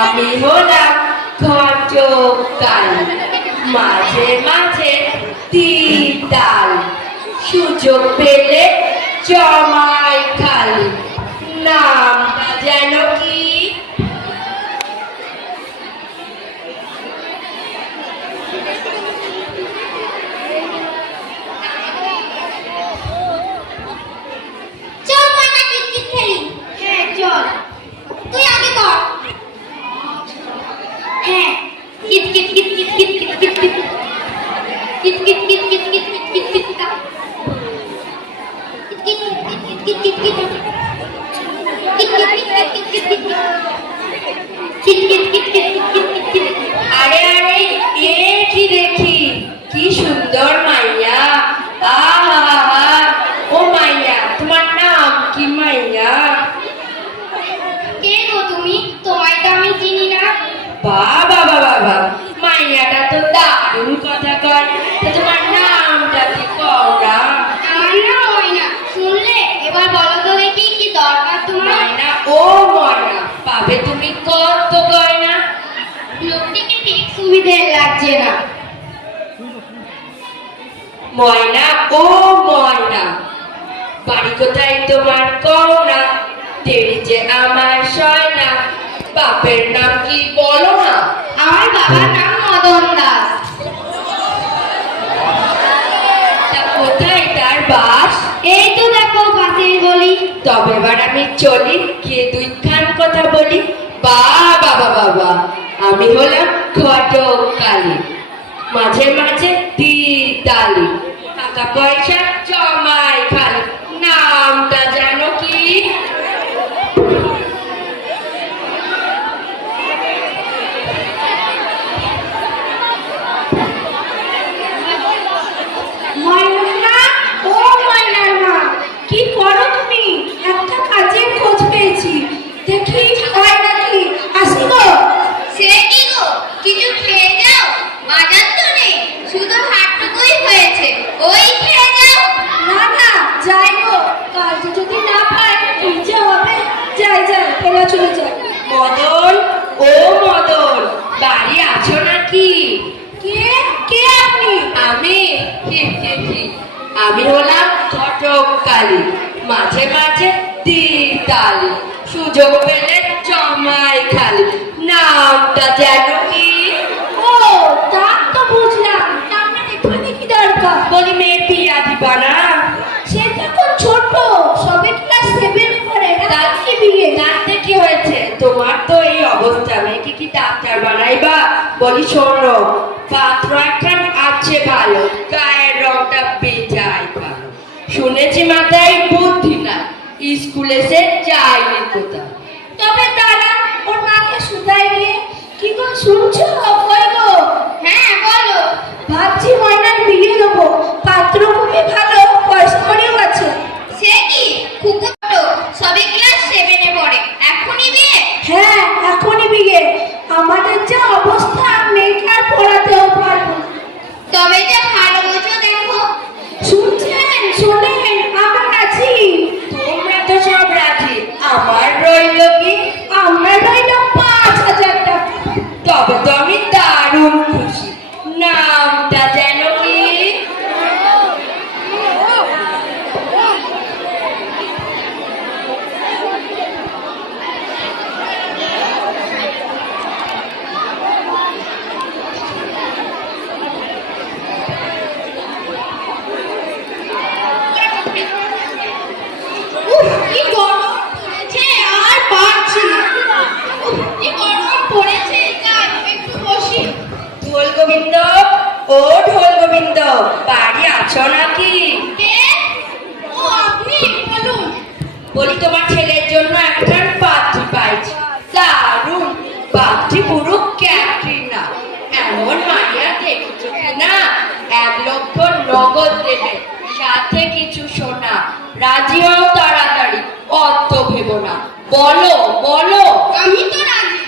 আমি হলাম ঘটকাল, মাঝে মাঝে তিতাল, সুযোগ পেলে জমাই খালি, নামটা যেন কি? আরে আরে এ কি দেখি, কি সুন্দর মাইয়া! আহা, ও মাইয়া, তোমার নাম কি মাইয়া? কে গো তুমি? তোমায় তো আমি চিনি না। বাবা বাবা, মাইয়াটা তো দারুণ কথা কয়। তা তোমার নামটা কি কও না? আমার নাম ময়না। শুনলে? এবার বলো তো দেখি কি দরকার তোমার? ময়না, ও ময়না, পাবে তুমি কত গয়না? লোকটিকে ঠিক সুবিধে লাগছে না। ময়না, ও ময়না, বাড়ি কোথায় তোমার কও না? দেরি যে আমার সয় না, বাপের নাম কি বলো না? আমার বাবার নাম মদন দাস। তা কোথায় তার বাস? এই তো দেখো পাশেই গলি। তবে এবার আমি চলি, গিয়ে দুইখান কথা বলি। বাবা বাবা, আমি হলাম ঘটকালি, মাঝে মাঝে তিতালি, টাকা পয়সা জমাই খালি, নামটা যেন কি? ময়না, ও ময়নার মা, কি করো তুমি? একটা কাজের খোঁজ পেয়েছি, দেখি হয় নাকি। আসি গো। সে কি গো? কিছু খেয়ে যাও, বাজার তো নেই, শুধু হাটটুকুই হয়েছে, ওই খেয়ে যাও। না না, যাই গো, কাজ যদি না পাই কি যে হবে। যাই যাই, পেলা চলে যাই। মদন, ও মদন, বাড়ি আছো নাকি? কে কে আপনি? আমি আমি হলাম ঘটকালি, মাঝে মাঝে তিতালি, সুযোগ পেলে জমাই খালি, নামটা যেন কি? ও, তা তো বুঝলাম, নামটা এখানে কি দরকার? বলি মেয়ের বিয়া দিবা না? সে তো এখন ছোট, সবে ক্লাস 7 পড়ে, তার কি বিয়ে? জানতে কি হয়েছে? তোমার তো এই অবস্থা, মেয়েকে কি ডাক্তার বানাইবা? বলি শোনো, পাত্র একখান আছে ভালো, গায়ের রংটা বেজায় ভালো, শুনেছি মাথায় বুদ্ধি না, স্কুলে সে যায়নি কোথাও। তবে তারা ওর মাকে শুধাই নিয়ে। কি গো শুনছো? কই গো? হ্যাঁ বলো। ভাবছি ময়নার বিয়ে দেবো, পাত্র খুবই ভালো, পয়সা করেও আছে। সে কি? খুব ছোট, সবে ক্লাস 7-এ পড়ে, এখনই বিয়ে? হ্যাঁ, এখনই বিয়ে। আমাদের যা অবস্থা, মেয়েকে আর পড়াতেও পারবো না। তবে যে ভালো বোঝো দেখো। শুনছেন? শোনেন, আমার আছি। তোমরা তো সব রাজি, আমার রইল কি? আমরা রইলাম 5,000 টাকা। তবে তো আমি দারুণ খুশি, নামটা যেন কি? উফ, কি গরম পড়েছে, আর পারছি না। উফ, কি গরম পড়েছে, যাই একটু বসি। ঢোল গোবিন্দ, ও ঢোল গোবিন্দ, বাড়ি আছো নাকি? কে? ও আপনি? বলুন। বলি তোমার ছেলের জন্য একখান পাত্রী পাইছি, দারুণ পাত্রী, পুরো ক্যাটরিনা, এমন মাইয়া দেখেছো না? 1 লক্ষ নগদ দেবে, সাথে কিছু সোনা, রাজি হও তাড়াতাড়ি, অত ভেবো না, বলো বলো। আমি তো রাজি।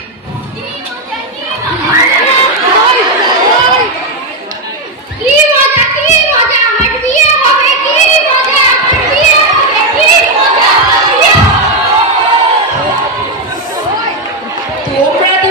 কি মজা, কি মজা, আমার বিয়ে হবে, কি মজা, আমার বিয়ে হবে, কি মজা, বিয়ে হবে। তোমরা তো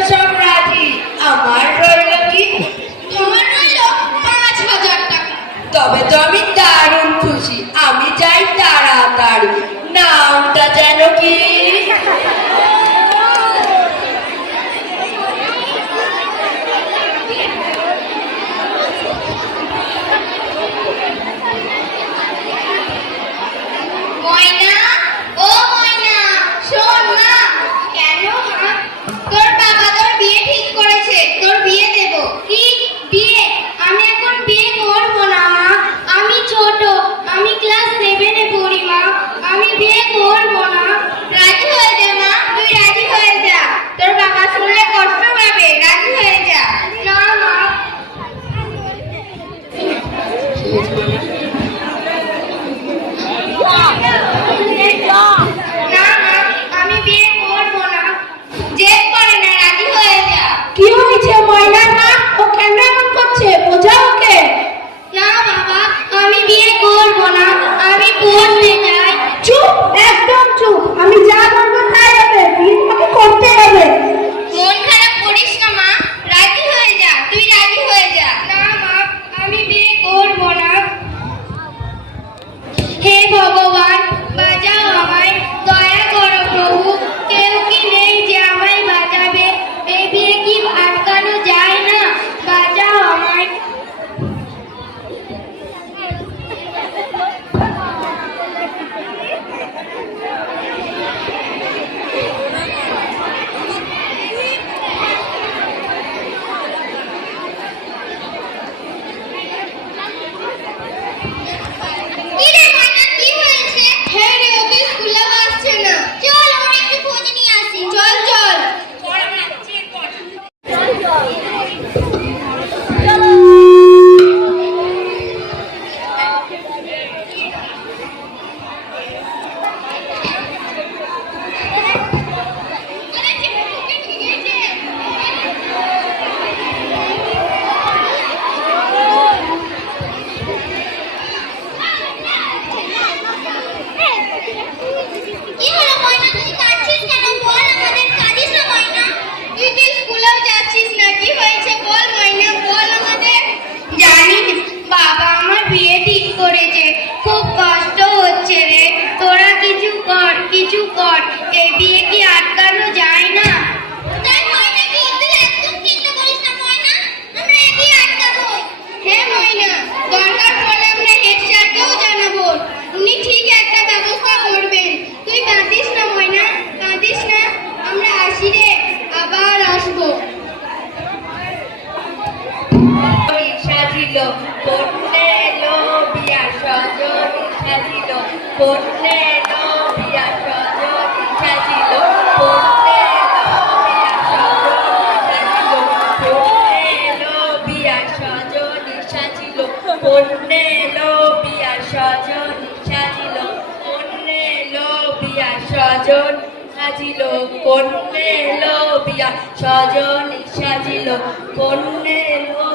কন্যে এলো বিয়া সজনী সাজিলো কন্যে এলো বিয়া সজনী সাজিলো কন্যে এলো বিয়া সজনী সাজিলো কন্যে এলো বিয়া সজনী সাজিলো কন্যে এলো বিয়া সজনী সাজিলো কন্যে এলো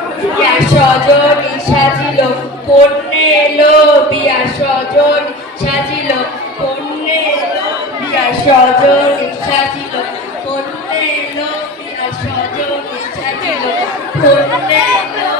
বিয়া সজনী সাজিলো কন্যে এলো বিয়া সজনী সাজিলো কন্যে এলো বিয়া সজনী সাজিলো কন্যে এলো বিয়া সজনী সাজিলো কন্যে এলো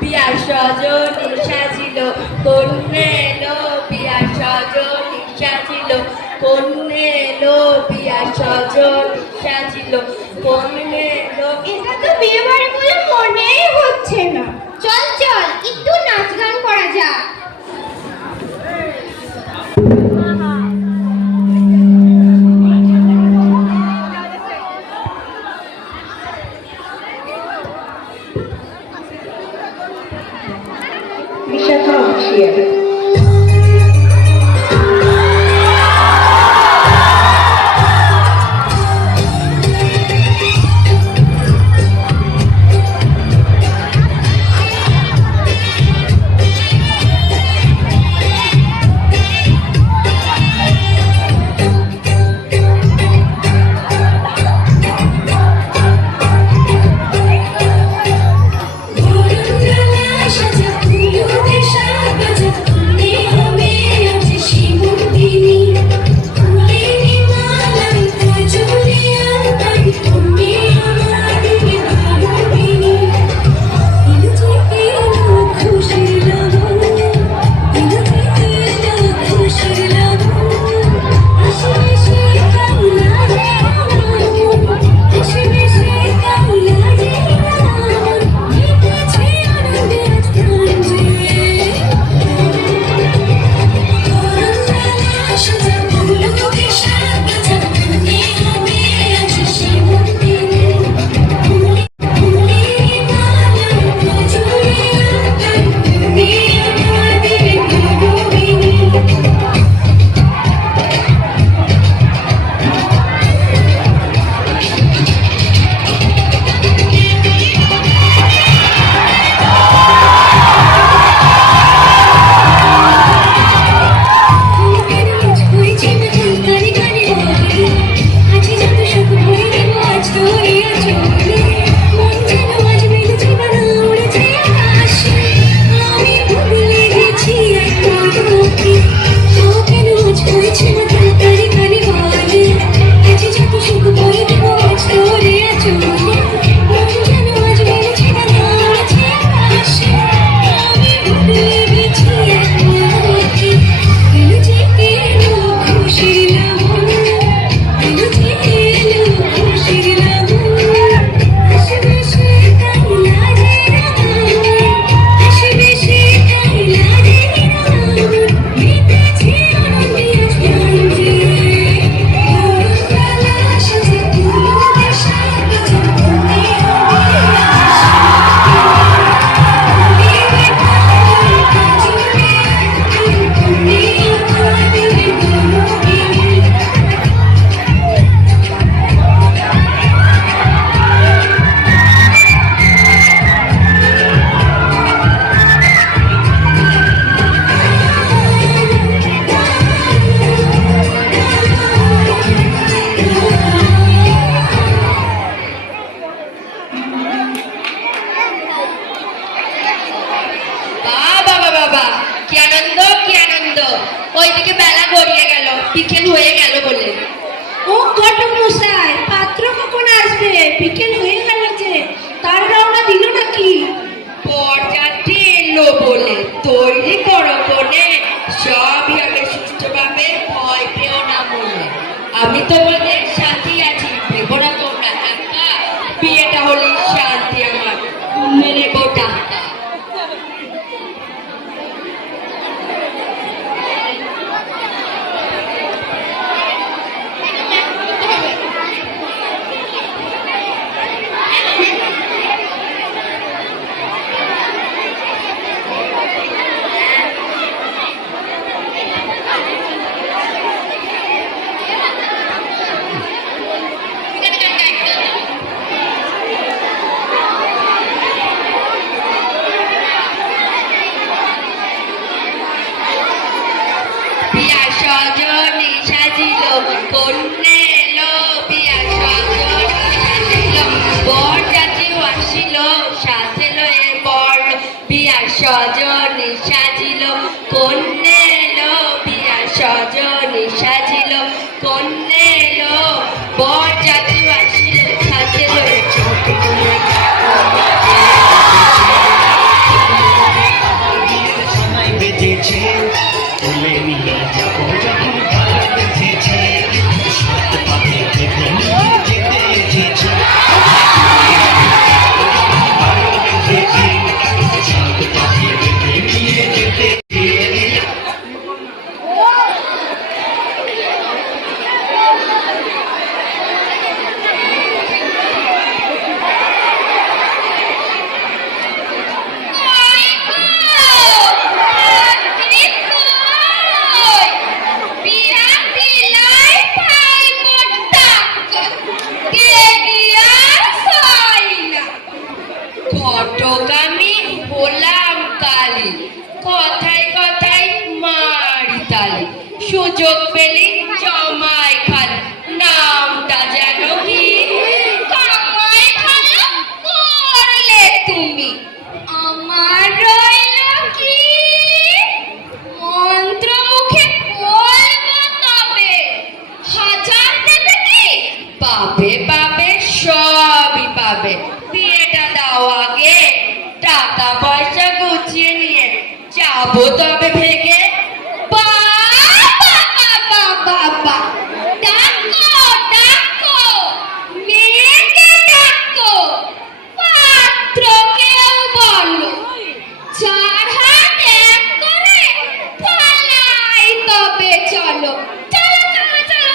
বিয়া সজনী সাজিলো কন্যে এলো বিয়া সজনী সাজিলো কন্যে এলো বিয়া সজনী সাজিলো কন্যে এলো। এটা তো বিয়ে বাড়ি বলে মনেই হচ্ছে না। চল চল একটু নাচ গান করা যাক। বিশাখা হুঁশিয়ার। ওইদিকে বেলা গড়িয়ে গেল, বিকেল হয়ে গেল বলে। ও ঘটক মশাই, পাত্র কখন আসবে? বিকেল হয়ে গেল যে, তার রওনা দিল নাকি? বরযাত্রী এলো বলে তৈরি করো বলে, সবই হবে সুষ্ঠুভাবে, ভয় পেও না মনে। আমি তোমাদের সাথে আছি, ভেবো না তোমরা একা, বিয়েটা হলেই শান্তি আমার, মেরে বোটা। সজনী সাজিল কন্যে এলো বিয়ার সজনী সাজিল বর যাত্রী আসিল সাজেল এ বর বিয়ার সজনী সাজিল কন্যে এলো বিয়ার সজনী সাজিল কন্যে এলো বর যাত্রী আসিল সাজেল বেজেছে তুলে নিয়ে যাবো যখন ভালো বেজেছে সাত পাতে থেকে নিয়ে যেতে এসেছে ভালো বেজেছে সাত পাতে থেকে নিয়ে যেতে ঘটক আমি হলাম কালি কথায় কথায় মারি তালি সুযোগ পেলি জমাই খালি নামটা যেন কি কামাই ভালো করলে তুমি আমার রইল কি মন্ত্র মুখে বলবো তবে হাজার দেবে কি পাবে পাবে সবই পাবে বিয়েটা দাও আগে টাকা পয়সা গুছিয়ে নিয়ে যাবো তবে ভেগে বাবা বাবা বাবা ডাকো ডাকো মেয়েকে ডাকো পাত্রকেও বলো চার হাত এক করে পালাই তবে চলো চলো চলো চলো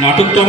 নাটকটা